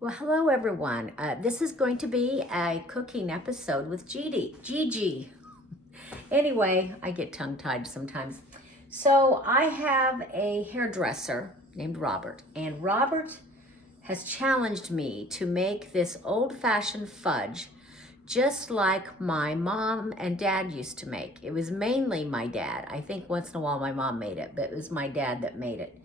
Well, hello everyone. This is going to be a cooking episode with Gigi. Anyway, I get tongue-tied sometimes. So I have a hairdresser named Robert, and Robert has challenged me to make this old-fashioned fudge just like my mom and dad used to make. It was mainly my dad. I think once in a while my mom made it, but it was my dad that made it.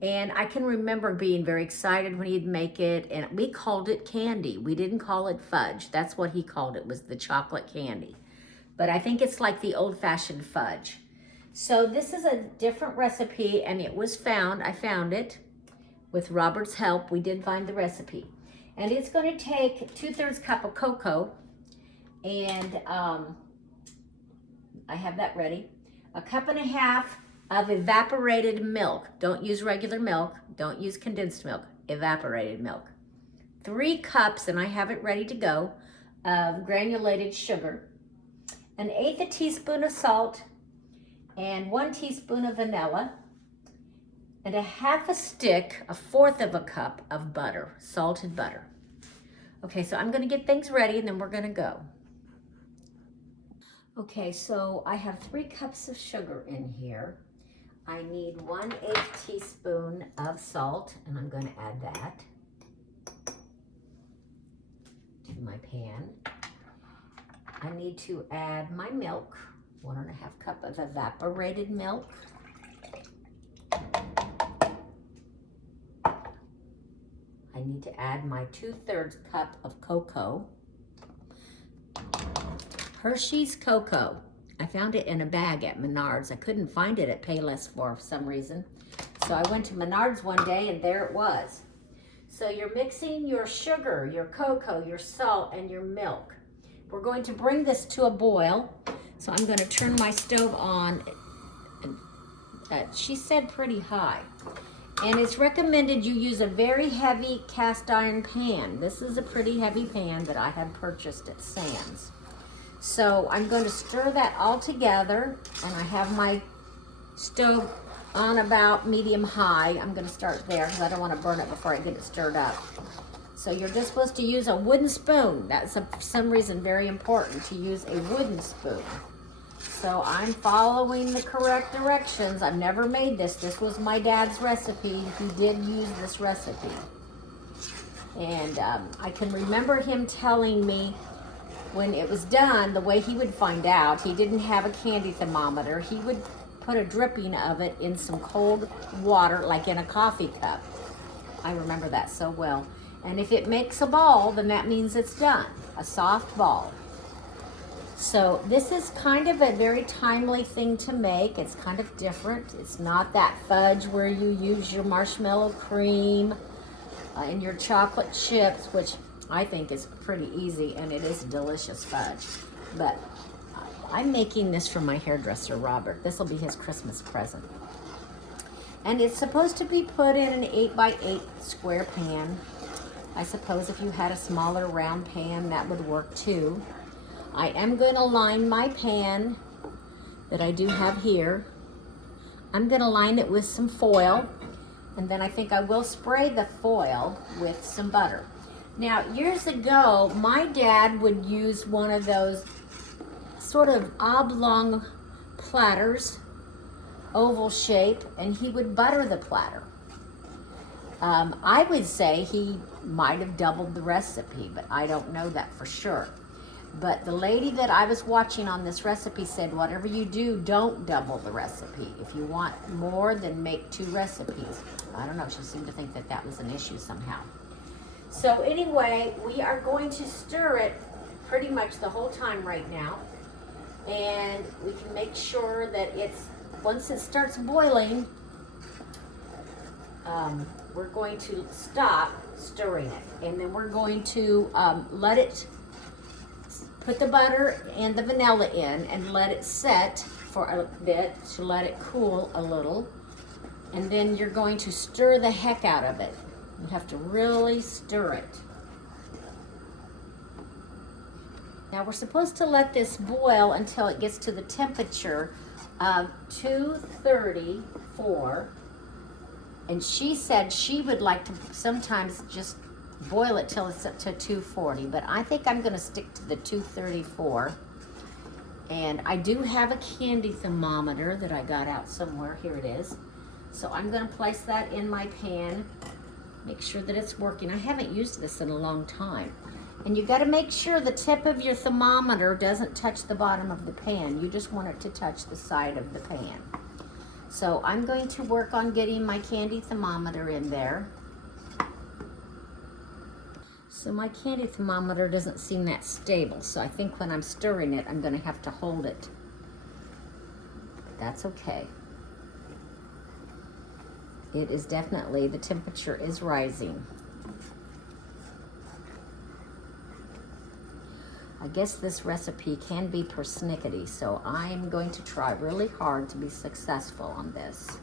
And I can remember being very excited when he'd make it, and we called it candy. We didn't call it fudge. That's what he called it, was the chocolate candy. But I think it's like the old-fashioned fudge. So this is a different recipe, and it was found, I found it, with Robert's help. We did find the recipe. And it's going to take 2/3 cup of cocoa, and I have that ready. 1.5 cups of evaporated milk. Don't use regular milk. Don't use condensed milk. Evaporated milk. 3 cups, and I have it ready to go, of granulated sugar. 1/8 teaspoon of salt, and 1 teaspoon of vanilla, and 1/2 stick, 1/4 cup of butter, salted butter. Okay, so I'm going to get things ready, and then we're going to go. Okay, so I have 3 cups of sugar in here. I need 1/8 teaspoon of salt, and I'm going to add that to my pan. I need to add my milk, 1.5 cups of evaporated milk. I need to add my 2/3 cup of cocoa. Hershey's cocoa. I found it in a bag at Menards. I couldn't find it at Payless for some reason. So I went to Menards one day and there it was. So you're mixing your sugar, your cocoa, your salt, and your milk. We're going to bring this to a boil. So I'm going to turn my stove on. She said pretty high. And it's recommended you use a very heavy cast iron pan. This is a pretty heavy pan that I had purchased at Sam's. So I'm going to stir that all together, and I have my stove on about medium high. I'm going to start there because I don't want to burn it before I get it stirred up. So you're just supposed to use a wooden spoon. That's for some reason very important to use a wooden spoon. So I'm following the correct directions. I've never made this. This was my dad's recipe. He did use this recipe. And I can remember him telling me when it was done, the way he would find out, he didn't have a candy thermometer. He would put a dripping of it in some cold water, like in a coffee cup. I remember that so well. And if it makes a ball, then that means it's done, a soft ball. So this is kind of a very timely thing to make. It's kind of different. It's not that fudge where you use your marshmallow cream and your chocolate chips, which I think is pretty easy, and it is delicious fudge. But I'm making this for my hairdresser, Robert. This will be his Christmas present. And it's supposed to be put in an 8x8 square pan. I suppose if you had a smaller round pan, that would work too. I am going to line my pan that I do have here. I'm going to line it with some foil, and then I think I will spray the foil with some butter. Now, years ago, my dad would use one of those sort of oblong platters, oval shape, and he would butter the platter. I would say he might have doubled the recipe, but I don't know that for sure. But the lady that I was watching on this recipe said, whatever you do, don't double the recipe. If you want more, then make 2 recipes. I don't know, she seemed to think that that was an issue somehow. So anyway, we are going to stir it pretty much the whole time right now. And we can make sure that once it starts boiling, we're going to stop stirring it. And then we're going to let it, put the butter and the vanilla in and let it set for a bit to let it cool a little. And then you're going to stir the heck out of it. You have to really stir it. Now we're supposed to let this boil until it gets to the temperature of 234. And she said she would like to sometimes just boil it till it's up to 240, but I think I'm gonna stick to the 234. And I do have a candy thermometer that I got out somewhere. Here it is. So I'm gonna place that in my pan, make sure that it's working. I haven't used this in a long time. And you gotta make sure the tip of your thermometer doesn't touch the bottom of the pan. You just want it to touch the side of the pan. So I'm going to work on getting my candy thermometer in there. So my candy thermometer doesn't seem that stable, so I think when I'm stirring it, I'm gonna have to hold it. But that's okay. It is definitely, the temperature is rising. I guess this recipe can be persnickety, so I'm going to try really hard to be successful on this.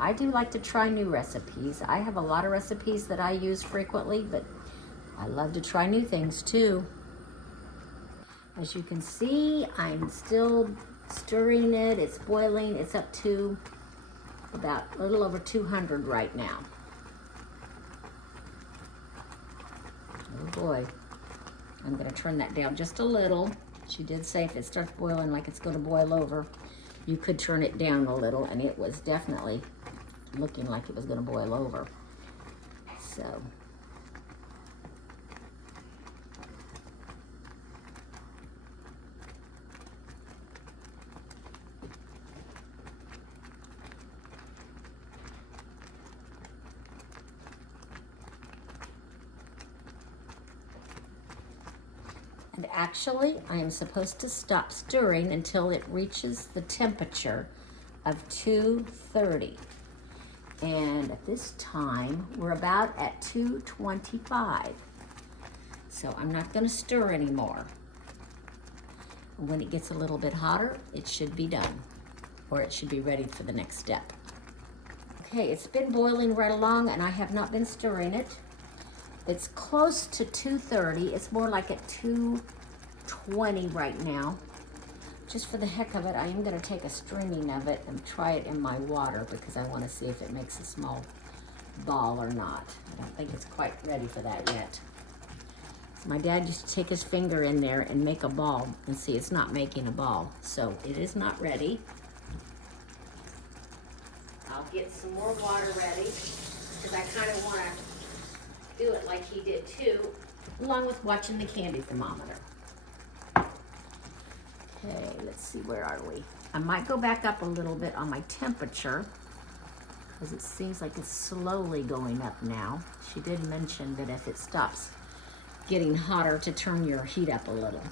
I do like to try new recipes. I have a lot of recipes that I use frequently, but I love to try new things too. As you can see, I'm still stirring it. It's boiling. It's up to about a little over 200 right now. Oh boy. I'm going to turn that down just a little. She did say if it starts boiling like it's going to boil over, you could turn it down a little, and it was definitely looking like it was going to boil over. So and actually, I am supposed to stop stirring until it reaches the temperature of 230. And at this time, we're about at 225. So I'm not gonna stir anymore. When it gets a little bit hotter, it should be done, or it should be ready for the next step. Okay, it's been boiling right along and I have not been stirring it. It's close to 230. It's more like at 220 right now. Just for the heck of it, I am gonna take a stringing of it and try it in my water because I wanna see if it makes a small ball or not. I don't think it's quite ready for that yet. So my dad used to take his finger in there and make a ball, and see, it's not making a ball. So it is not ready. I'll get some more water ready because I kind of wanna do it like he did too, along with watching the candy thermometer. Okay, let's see, where are we? I might go back up a little bit on my temperature because it seems like it's slowly going up now. She did mention that if it stops getting hotter to turn your heat up a little.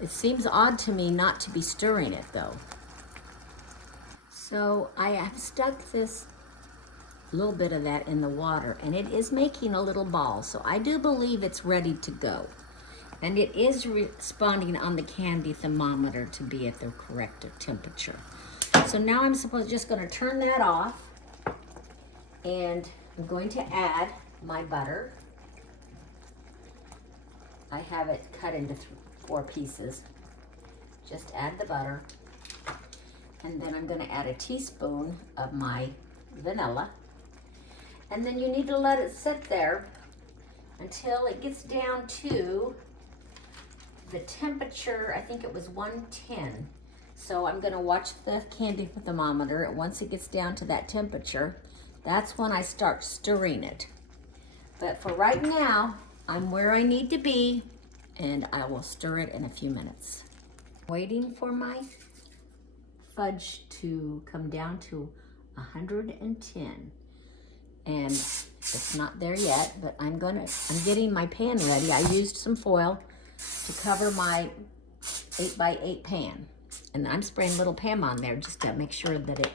It seems odd to me not to be stirring it though. So I have stuck this little bit of that in the water and it is making a little ball. So I do believe it's ready to go. And it is responding on the candy thermometer to be at the correct temperature. So now I'm just gonna turn that off and I'm going to add my butter. I have it cut into 4 pieces. Just add the butter. And then I'm gonna add a teaspoon of my vanilla. And then you need to let it sit there until it gets down to the temperature, I think it was 110. So I'm gonna watch the candy thermometer. Once it gets down to that temperature, that's when I start stirring it. But for right now, I'm where I need to be, and I will stir it in a few minutes. Waiting for my fudge to come down to 110. And it's not there yet, but I'm getting my pan ready. I used some foil to cover my 8x8 pan. And I'm spraying little Pam on there just to make sure that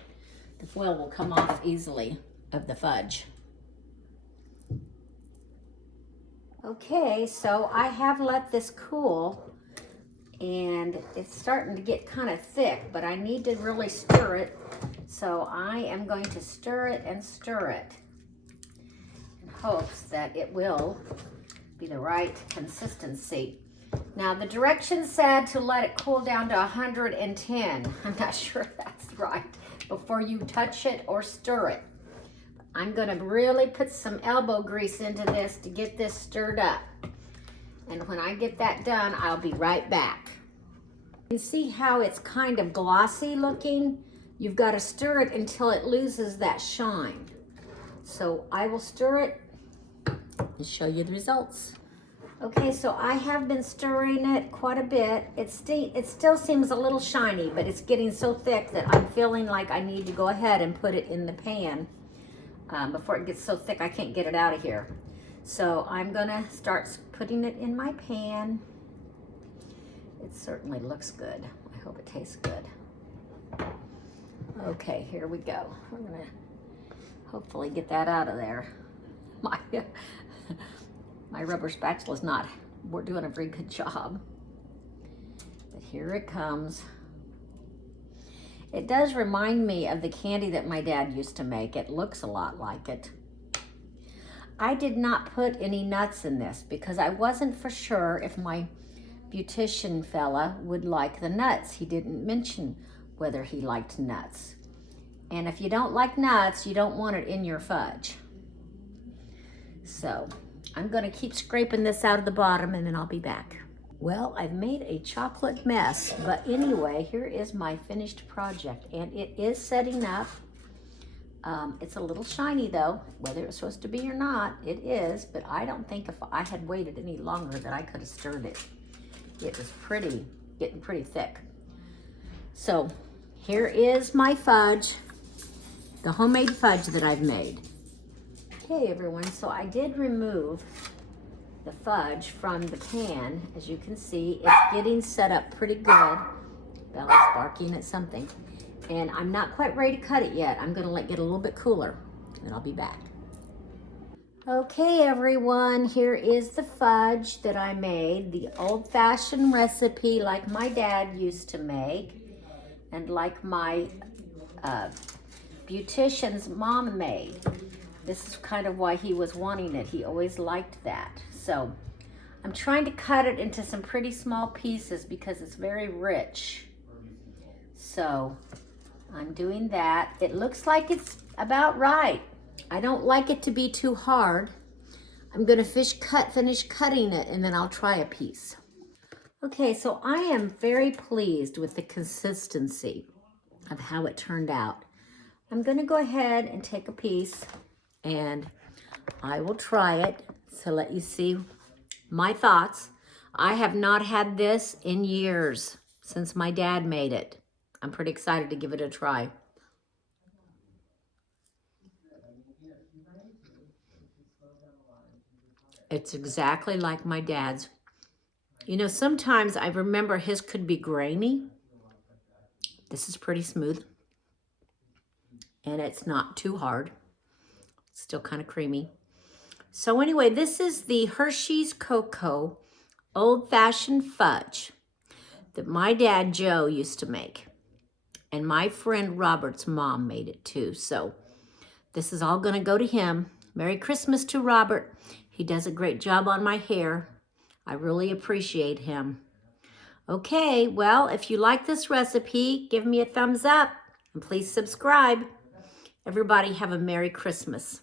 the foil will come off easily of the fudge. Okay, so I have let this cool and it's starting to get kind of thick, but I need to really stir it. So I am going to stir it and stir it in hopes that it will be the right consistency. Now the directions said to let it cool down to 110. I'm not sure that's right, before you touch it or stir it. I'm gonna really put some elbow grease into this to get this stirred up. And when I get that done, I'll be right back. You can see how it's kind of glossy looking? You've got to stir it until it loses that shine. So I will stir it and show you the results. Okay, so I have been stirring it quite a bit. It still seems a little shiny, but it's getting so thick that I'm feeling like I need to go ahead and put it in the pan before it gets so thick I can't get it out of here. So I'm gonna start putting it in my pan. It certainly looks good. I hope it tastes good. Okay, here we go. We're gonna hopefully get that out of there. My rubber spatula's not, we're doing a very good job. But here it comes. It does remind me of the candy that my dad used to make. It looks a lot like it. I did not put any nuts in this because I wasn't for sure if my beautician fella would like the nuts. He didn't mention whether he liked nuts. And if you don't like nuts, you don't want it in your fudge. So I'm gonna keep scraping this out of the bottom and then I'll be back. Well, I've made a chocolate mess, but anyway, here is my finished project and it is setting up. It's a little shiny though, whether it's supposed to be or not, it is, but I don't think if I had waited any longer that I could have stirred it. It was getting pretty thick. So here is my fudge, the homemade fudge that I've made. Okay everyone, so I did remove the fudge from the pan. As you can see, it's getting set up pretty good. Bella's barking at something. And I'm not quite ready to cut it yet. I'm gonna let it get a little bit cooler and I'll be back. Okay everyone, here is the fudge that I made, the old-fashioned recipe like my dad used to make and like my beautician's mom made. This is kind of why he was wanting it. He always liked that. So I'm trying to cut it into some pretty small pieces because it's very rich. So I'm doing that. It looks like it's about right. I don't like it to be too hard. I'm gonna finish cutting it and then I'll try a piece. Okay, so I am very pleased with the consistency of how it turned out. I'm gonna go ahead and take a piece and I will try it to let you see my thoughts. I have not had this in years since my dad made it. I'm pretty excited to give it a try. It's exactly like my dad's. You know, sometimes I remember his could be grainy. This is pretty smooth. And it's not too hard. It's still kind of creamy. So anyway, this is the Hershey's Cocoa old-fashioned fudge that my dad Joe used to make. And my friend Robert's mom made it too. So this is all gonna go to him. Merry Christmas to Robert. He does a great job on my hair. I really appreciate him. Okay, well, if you like this recipe, give me a thumbs up and please subscribe. Everybody have a Merry Christmas.